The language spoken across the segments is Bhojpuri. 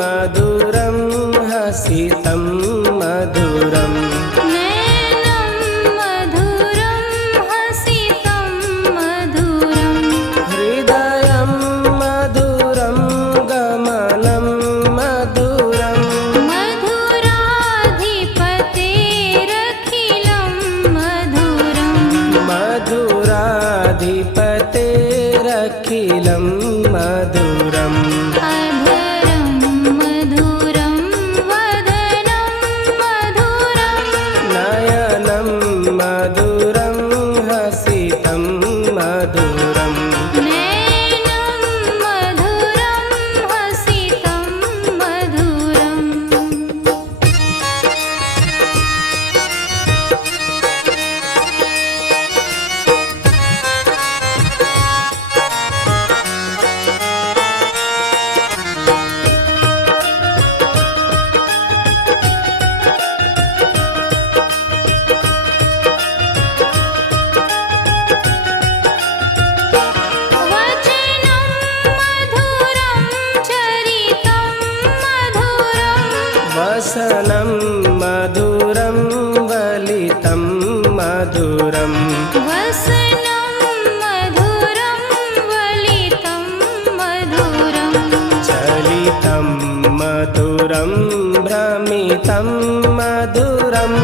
मधुरं हसितं मधुरम् नयनं मधुरं हसितं मधुरम् हृदयं मधुरं गमनं मधुरम् मधुराधिपतेरखिलं मधुरम् मधुराधिपतेरखिलं मधुरम् अधरं मधुरं वदनं मधुरम् नयनं मधुरं हसितं मधुरम् नयनं मधुरं हसितं मधुरम् वचनं मधुरं चरितं मधुरम् वसनं मधुरं वलितं मधुरम् वसनं मधुरं वलितं मधुरम् चलितं मधुरं भ्रमितं मधुरम्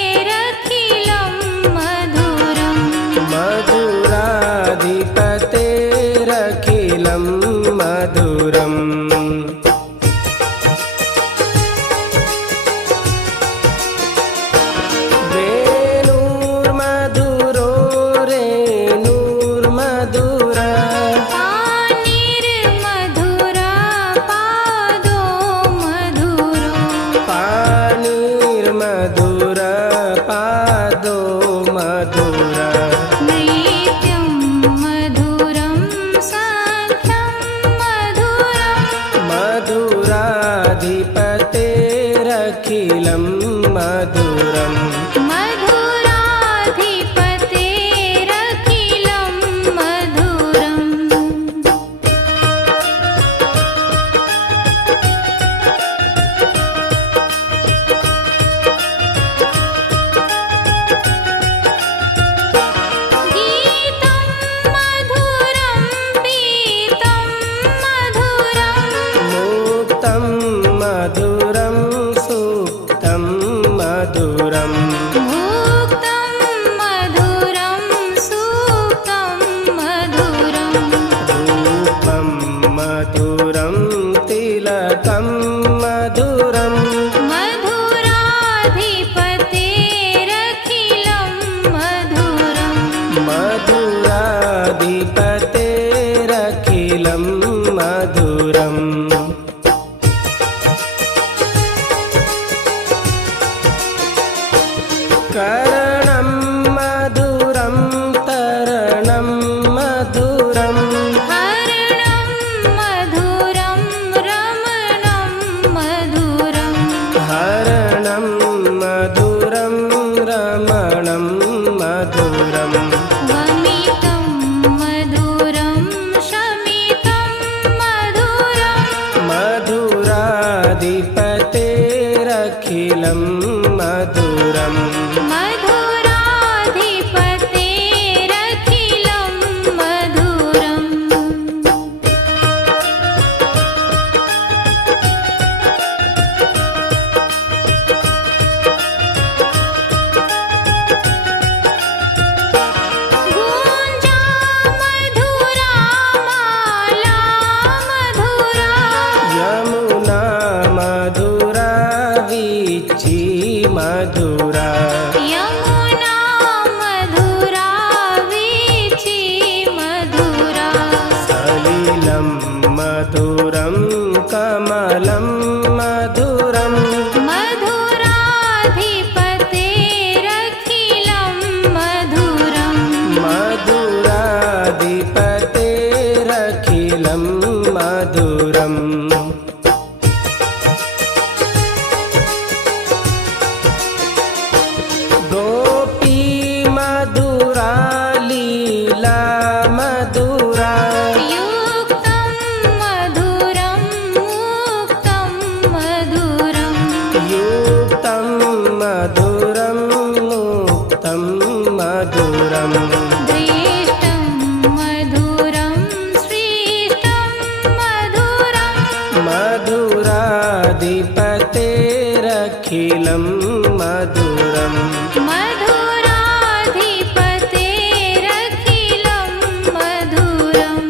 मधुराधिपतेरखिलं मधुरम् मधुराधिपतेरखिलं मधुरम् वेणुर्मधुरो रेणुर्मधुरा पाणिर्मधुरा पादो मधुरो पाणिर्मधुरा पादो मधुरा नृत्यं मधुरं साख्यं मधुरम् मधुराधिपतेरखिलं मधुरम् मधुराधिपतेरखिलं मधुरम् गीतं मधुरं पीतं मधुरम् मुक्तं मधुरं सुप्तं मधुरम् भुक्तं मधुरं सुप्तं मधुरम् रूपं मधुरं तिलकं मधुरम् मधुराधिपतेरखिलं मधुरम् मधुराधिपतेरखिलं मधुरम् करणं मधुरं तरणं मधुरम् हरणं मधुरं रमणं मधुरम् हरणं मधुरं रमणं मधुरम् वमितं मधुरं शमितं मधुरम् मधुराधिपतेरखिलं मधुरम् मधुराधिपतेरखिलं मधुरम् गुञ्जा मधुरा माला मधुरा यमुना मधुरा वीची मधुरा यमुना मधुरा वीची मधुरा सलिलं मधुरं कमलं मधुरम् मधुराधिपतेरखिलं मधुरम् मधुराधिपतेरखिलं मधुरम् गोपी मधुरा लीला मधुरा युक्तं मधुरैरखिलं मधुरम् मधुराधिपतेरखिलं मधुरम्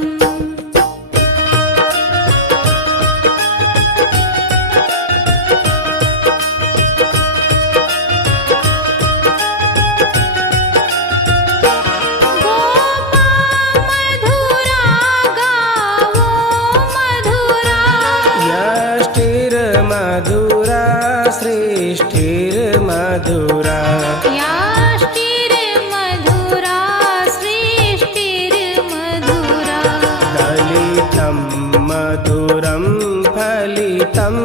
गोपा मधुरा यष्टिर्मधुरा सृष्टिर्मधुरा याष्टिर्मधुरा सृष्टिर्मधुरा दलितं मधुरं फलितं